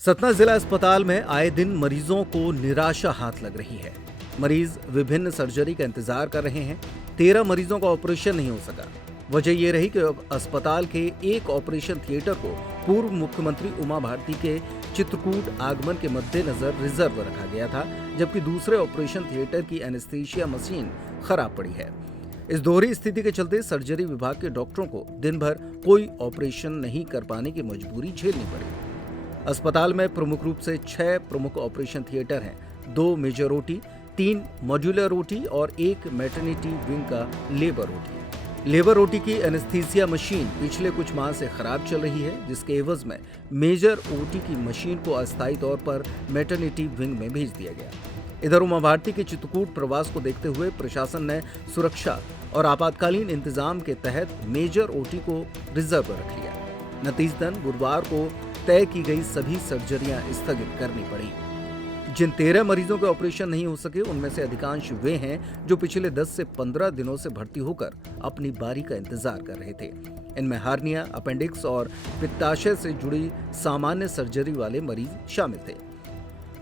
सतना जिला अस्पताल में आए दिन मरीजों को निराशा हाथ लग रही है। मरीज विभिन्न सर्जरी का इंतजार कर रहे हैं। 13 मरीजों का ऑपरेशन नहीं हो सका। वजह ये रही कि अब अस्पताल के एक ऑपरेशन थिएटर को पूर्व मुख्यमंत्री उमा भारती के चित्रकूट आगमन के मद्देनजर रिजर्व रखा गया था, जबकि दूसरे ऑपरेशन थिएटर की एनेस्थीसिया मशीन खराब पड़ी है। इस दोहरी स्थिति के चलते सर्जरी विभाग के डॉक्टरों को दिन भर कोई ऑपरेशन नहीं कर पाने की मजबूरी झेलनी पड़ी। अस्पताल में प्रमुख रूप से 6 प्रमुख ऑपरेशन थिएटर हैं, 2 मेजर ओटी, 3 मॉड्यूलर ओटी और 1 मैटरनिटी विंग का लेबर ओटी। लेबर ओटी की एनेस्थीसिया मशीन पिछले कुछ माह से खराब चल रही है, जिसके एवज में मेजर ओटी की मशीन को अस्थायी तौर पर मैटरनिटी विंग में भेज दिया गया। इधर उमा भारती के चित्रकूट प्रवास को देखते हुए प्रशासन ने सुरक्षा और आपातकालीन इंतजाम के तहत मेजर ओटी को रिजर्व रख लिया। नतीजतन गुरुवार को तय की गई सभी सर्जरियां स्थगित करनी पड़ी। जिन 13 मरीजों के ऑपरेशन नहीं हो सके, उनमें से अधिकांश वे हैं जो पिछले 10 से 15 दिनों से भर्ती होकर अपनी बारी का इंतजार कर रहे थे। इनमें हार्निया, अपेंडिक्स और पित्ताशय से जुड़ी सामान्य सर्जरी वाले मरीज शामिल थे।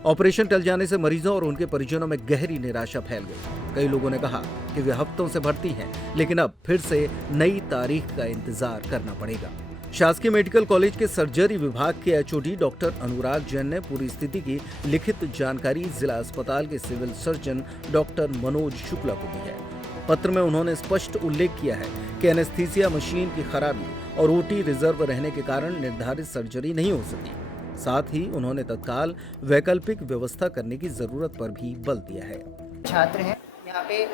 ऑपरेशन टल जाने से मरीजों और उनके परिजनों में गहरी निराशा फैल गई। कई लोगों ने कहा कि वे हफ्तों से भर्ती हैं, लेकिन अब फिर से नई तारीख का इंतजार करना पड़ेगा। शासकीय मेडिकल कॉलेज के सर्जरी विभाग के एचओडी डॉक्टर अनुराग जैन ने पूरी स्थिति की लिखित जानकारी जिला अस्पताल के civil surgeon doctor Manoj Shukla को दी है। पत्र में उन्होंने स्पष्ट उल्लेख किया है कि एनेस्थीसिया मशीन की खराबी और ओटी रिजर्व रहने के कारण निर्धारित सर्जरी नहीं हो सकी। साथ ही उन्होंने तत्काल वैकल्पिक व्यवस्था करने की जरूरत पर भी बल दिया है। छात्र हैं यहाँ पे,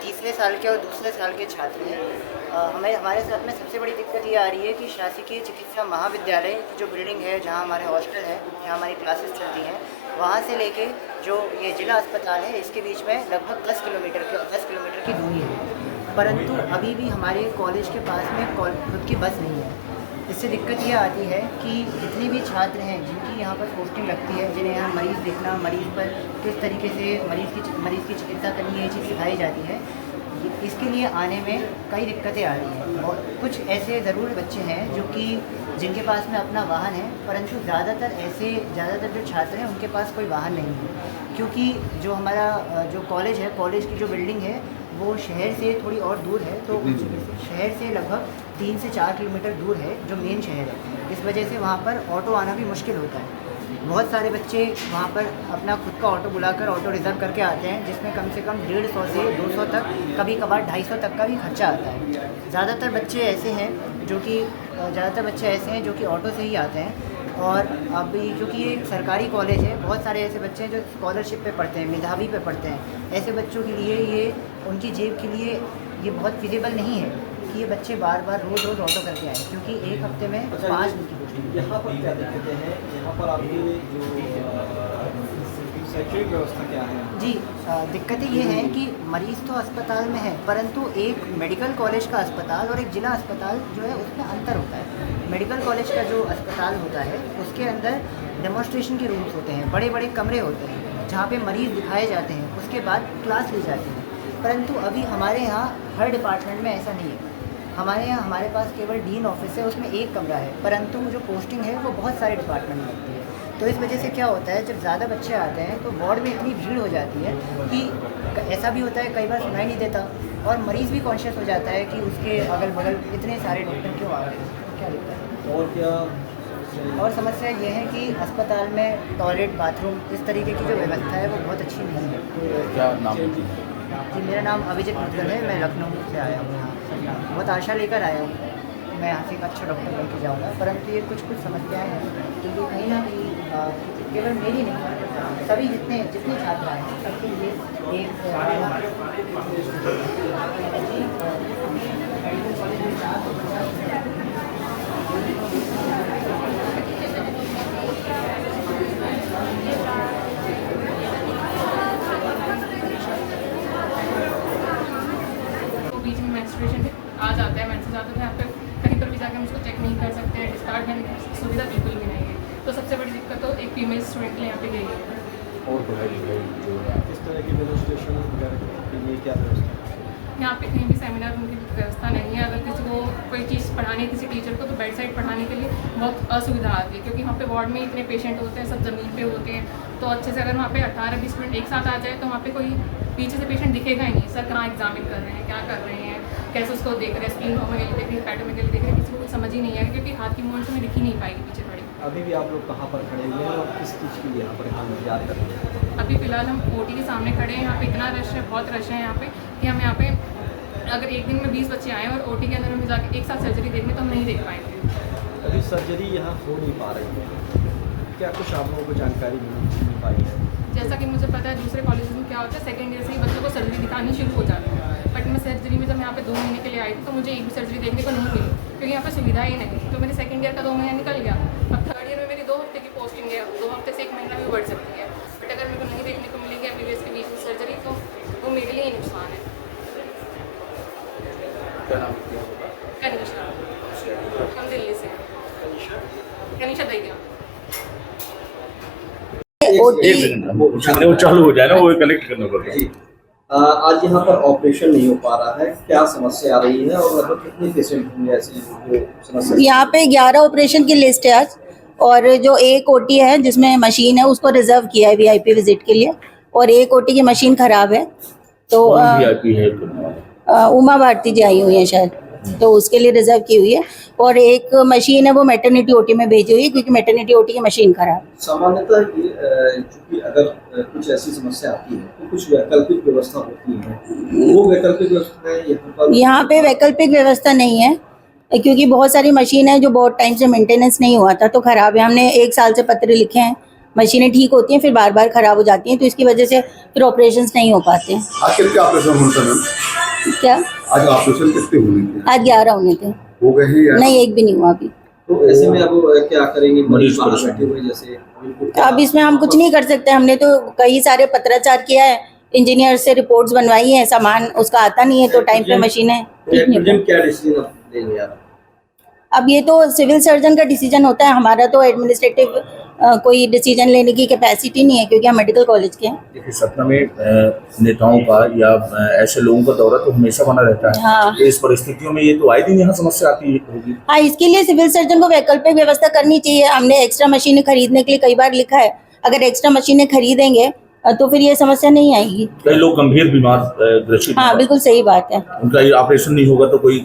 तीसरे साल के और दूसरे साल के छात्र हैं। हमारे साथ में सबसे बड़ी दिक्कत ये आ रही है कि शासकीय चिकित्सा महाविद्यालय की जो बिल्डिंग है, जहाँ हमारे हॉस्टल है, जहाँ हमारी क्लासेस चलती हैं, वहाँ से लेके जो ये जिला अस्पताल है, इसके बीच में लगभग 10 किलोमीटर की दूरी है। परंतु अभी भी हमारे कॉलेज के पास में खुद की बस नहीं है। इससे दिक्कत ये आती है कि जितने भी छात्र हैं जिनकी यहाँ पर पोस्टिंग लगती है, जिन्हें यहाँ मरीज़ देखना, मरीज़ पर किस तरीके से मरीज़ की चिकित्सा करनी है, ये चीज़ सिखाई जाती है, इसके लिए आने में कई दिक्कतें आ रही हैं। और कुछ ऐसे ज़रूर बच्चे हैं जो कि जिनके पास में अपना वाहन है, परंतु ज़्यादातर जो छात्र हैं उनके पास कोई वाहन नहीं है, क्योंकि जो हमारा जो कॉलेज है, कॉलेज की जो बिल्डिंग है वो शहर से थोड़ी और दूर है। तो शहर से लगभग 3 से 4 किलोमीटर दूर है जो मेन शहर है। इस वजह से वहाँ पर ऑटो आना भी मुश्किल होता है। बहुत सारे बच्चे वहाँ पर अपना खुद का ऑटो बुलाकर ऑटो रिज़र्व करके आते हैं, जिसमें कम से कम 150 से 200 तक, कभी कभार 250 तक का भी खर्चा आता है। ज़्यादातर बच्चे ऐसे हैं जो कि ऑटो से ही आते हैं। और अभी क्योंकि ये एक सरकारी कॉलेज है, बहुत सारे ऐसे बच्चे हैं जो स्कॉलरशिप पे पढ़ते हैं, मेधावी पे पढ़ते हैं। ऐसे बच्चों के लिए ये उनकी जेब के लिए ये बहुत फिजिबल नहीं है कि ये बच्चे बार बार रोज़ ऑटो करके आए, क्योंकि एक हफ्ते में 5 दिन की पोस्टिंग। यहाँ पर क्या दिक्कतें हैं? यहाँ पर आपकी जो शैक्षणिक व्यवस्था क्या है? जी, दिक्कतें ये हैं कि मरीज़ तो अस्पताल में है, परंतु एक मेडिकल कॉलेज का अस्पताल और एक जिला अस्पताल जो है उसमें अंतर होता है। मेडिकल कॉलेज का जो अस्पताल होता है उसके अंदर डेमोन्स्ट्रेशन के रूम्स होते हैं, बड़े बड़े कमरे होते हैं जहाँ पे मरीज़ दिखाए जाते हैं, उसके बाद क्लास ली जाती है। परंतु अभी हमारे यहाँ हर डिपार्टमेंट में ऐसा नहीं है। हमारे पास केवल डीन ऑफिस है, उसमें एक कमरा है, परंतु जो पोस्टिंग है वो बहुत सारे डिपार्टमेंट में लगती है। तो इस वजह से क्या होता है, जब ज़्यादा बच्चे आते हैं तो वार्ड में इतनी भीड़ हो जाती है कि ऐसा भी होता है, कई बार सुनाई नहीं देता और मरीज़ भी कॉन्शियस हो जाता है कि उसके अगल बगल इतने सारे डॉक्टर क्यों आ रहे हैं, क्या दिक्कत है। और क्या और समस्या ये है कि अस्पताल में टॉयलेट, बाथरूम, इस तरीके की जो व्यवस्था है वो बहुत अच्छी नहीं है। क्या नाम है? जी, मेरा नाम अभिजीत मित्तल है, मैं लखनऊ से आया हूँ यहाँ। बहुत आशा लेकर आया हूँ, मैं यहाँ से एक अच्छा डॉक्टर लेके जाऊँगा, परंतु ये कुछ समस्याएं हैं, क्योंकि कहीं ना कहीं केवल मेरी नहीं, सभी जितने छात्र आए हैं सबके लिए एक बीच में मेंस्ट्रुएशन आ जाता है, मेंसेस आता है, यहाँ पे कहीं पर भी जाकर हम उसको चेक नहीं कर सकते हैं, डिस्चार्ज करने की सुविधा बिल्कुल भी नहीं है। तो सबसे बड़ी दिक्कत तो एक फीमेल स्टूडेंट के लिए यहाँ पे गई है। और इस तरह की डेमोन्स्ट्रेशन वगैरह के लिए क्या व्यवस्था है? यहाँ पे कहीं भी सेमिनार रूम की व्यवस्था नहीं है। अगर किसी को कोई चीज़ पढ़ानी है किसी टीचर को तो बेड साइड पढ़ाने के लिए बहुत असुविधा आती है, क्योंकि वहाँ पे वार्ड में इतने पेशेंट होते हैं, सब ज़मीन पे होते हैं। तो अच्छे से अगर वहाँ पे 18-20 स्टूडेंट एक साथ आ जाए तो वहाँ पे कोई पीछे से पेशेंट दिखेगा ही नहीं, सर कहाँ एग्जामिन कर रहे हैं, क्या कर रहे हैं, कैसे उसको देख रहे हैं, स्क्रीन होमोगेली देख रहे हैं, पैटोमेगेली देख रहे हैं, किसी को कुछ समझ ही नहीं है, क्योंकि हाथ की मूवमेंट में दिख ही नहीं पाएगी पीछे खड़ी। अभी भी आप लोग कहाँ पर खड़े हुए हैं और किस चीज़ के लिए यहाँ पर काम इंतजार कर रहे हैं? अभी फ़िलहाल हम ओटी के सामने खड़े हैं। यहाँ पे इतना रश है, बहुत रश है यहाँ पे, कि हम यहाँ पे अगर एक दिन में 20 बच्चे आए और ओटी के अंदर में जाके एक साथ सर्जरी देखने तो हम नहीं देख पाएंगे। अभी सर्जरी यहाँ हो नहीं पा रही है, क्या कुछ आप लोगों को जानकारी मिल पाई है? जैसा कि मुझे पता है दूसरे कॉलेज में क्या होता है, सेकेंड ईयर से ही बच्चों को सर्जरी दिखानी शुरू हो जाती है। बट मैं सर्जरी में जब यहाँ पे 2 महीने के लिए आई थी तो मुझे एक भी सर्जरी देखने को नहीं मिली, क्योंकि यहाँ पे सुविधा ही नहीं। तो मेरे सेकेंड ईयर का 2 महीना निकल गया। अब थर्ड ईयर में मेरी 2 हफ्ते की पोस्टिंग है, 2 हफ्ते से 1 महीना भी बढ़ सकती है। बट अगर मेरे को नहीं देखने को मिलेगी MBBS के बीच में सर्जरी तो वो मेरे लिए ही नुकसान है। कनिशा, हम दिल्ली से हैं। कनिशा दैया। एक सेकंड वो चालू हो जाए ना, वो कनेक्ट करना पड़ता है। आज यहाँ पर ऑपरेशन नहीं हो पा रहा है, क्या समस्या आ रही है और लगभग कितने पेशेंट होंगे ऐसी जो समस्या? यहाँ पे 11 ऑपरेशन की लिस्ट है आज, और जो एक ओटी है जिसमें मशीन है उसको रिजर्व किया है VIP विजिट के लिए, और एक ओटी की मशीन खराब है तो VIP है उमा भारती जी आई हुई है शायद, तो उसके लिए रिजर्व की हुई है। और एक मशीन है वो मैटरनिटी ओटी में भेजी हुई है, क्योंकि मैटरनिटी ओटी की मशीन खराब। सामान्यतः चूंकि अगर कुछ ऐसी समस्या आती है तो कुछ वैकल्पिक व्यवस्था होती है, वो वैकल्पिक व्यवस्था यहाँ पे वैकल्पिक व्यवस्था नहीं है, क्योंकि बहुत सारी मशीन है जो बहुत टाइम से मेंटेनेंस नहीं हुआ था तो खराब है। हमने 1 साल से पत्र लिखे हैं, मशीनें ठीक होती हैं फिर बार बार खराब हो जाती हैं, तो इसकी वजह से फिर ऑपरेशंस नहीं हो पाते हैं। आज कितने ऑपरेशन होते हैं? क्या आज ऑपरेशन कितने हुए थे? आज 11 होने थे। हो गए हैं या नहीं, एक भी नहीं हुआ अभी। तो ऐसे में अब क्या करेंगे? मरीज बाहर बैठे हुए जैसे अब इसमें हम कुछ नहीं कर सकते। हमने तो कई सारे पत्राचार किया है, इंजीनियर से रिपोर्ट्स बनवाई है, सामान उसका आता नहीं है तो टाइम पे मशीनें ठीक नहीं होती। क्या डिसीजन आप लेंगे यार? अब ये तो सिविल सर्जन का डिसीजन होता है, हमारा तो एडमिनिस्ट्रेटिव कोई डिसीजन लेने की कैपेसिटी नहीं है, क्योंकि हम मेडिकल कॉलेज के हैं। देखिए सतना में नेताओं का या ऐसे लोगों का दौरा तो हमेशा बना रहता है। हाँ। इस परिस्थितियों में ये तो आए दिन यहाँ समस्या आती होगी। हाँ, इसके लिए सिविल सर्जन को वैकल्पिक व्यवस्था करनी चाहिए। हमने एक्स्ट्रा मशीनें खरीदने के लिए कई बार लिखा है, अगर एक्स्ट्रा मशीनें खरीदेंगे तो फिर ये समस्या नहीं आएगी। कई लोग गंभीर बीमार ग्रसित हाँ, बिल्कुल सही बात है। उनका ये ऑपरेशन नहीं होगा तो कोई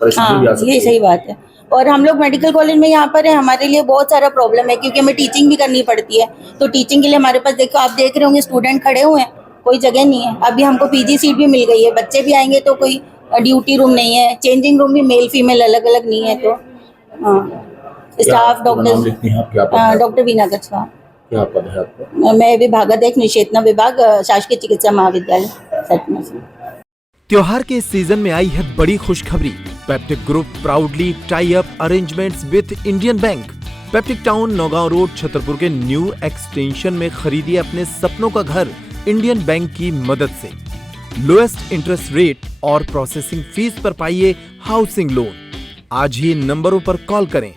परेशानी भी आ हाँ, सकती ये है। सही बात है। और हम लोग मेडिकल कॉलेज में यहाँ पर है, हमारे लिए बहुत सारा प्रॉब्लम है, क्योंकि हमें टीचिंग भी करनी पड़ती है। तो टीचिंग के लिए हमारे पास देखो, आप देख रहे होंगे स्टूडेंट खड़े हुए हैं, कोई जगह नहीं है। अभी हमको PG सीट भी मिल गई है, बच्चे भी आएंगे तो कोई ड्यूटी रूम नहीं है, चेंजिंग रूम भी मेल फीमेल अलग अलग नहीं है। तो स्टाफ डॉक्टर वीना कछवा, क्या पद है आपका? मैं विभागाध्यक्ष निषेचना विभाग, शासकीय चिकित्सा महाविद्यालय सतना से। त्योहार के इस सीजन में आई है बड़ी खुशखबरी। Peptic group proudly tie up arrangements with Indian bank. Peptic town Naugaon road Chhatarpur के न्यू एक्सटेंशन में खरीदिए अपने सपनों का घर इंडियन बैंक की मदद से। लोएस्ट इंटरेस्ट रेट और प्रोसेसिंग फीस पर पाइए हाउसिंग लोन। आज ही इन नंबरों पर कॉल करें